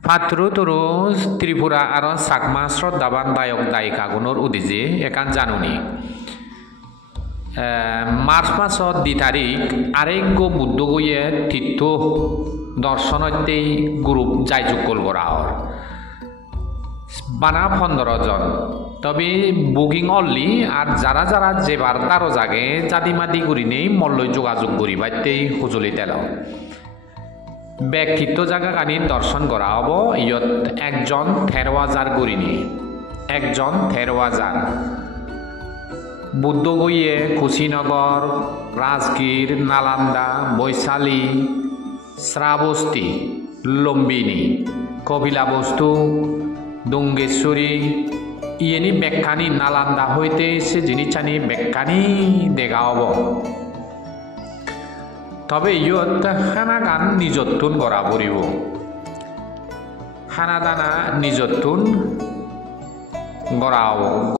Patru terus Tripura aron sakma শ্রদ্ধাবান দায়ক দায়িকাগুণর উদ্দেশ্যে একান জানুনি March মাসত 2 তারিখ আরেগ্য বুদ্ধ গইয়ে তীর্থ দর্শনতেই গ্রুপ যাইযোগ করা বানা 15 জন তবে বুকিং অনলি আর যারা যারা যেবার তারও জাগে জাদিমাদি করি নেই মল্লই যোগাযোগ করি বাইতেই হুজুলি তেল ব্যক্তিত্ব জায়গা কানি দর্শন করা হব ইয়ত একজন 13,000 গরিনি একজন 13,000 বুদ্ধ গইয়ে কুশিনগর রাজগীর নালান্দা বৈশালী শ্রাবস্তি লম্বিনী কপিলাবস্তু ডুঙ্গেশ্বরী ইয়েনি বেক্কানি নালান্দা হইতে সে জিনিসানি বেক্কানি দেখা হব তবে ইয়ত খানা গান নিজত্তুন করা পড়িব খানা দানা নিজত্তুন করা হব।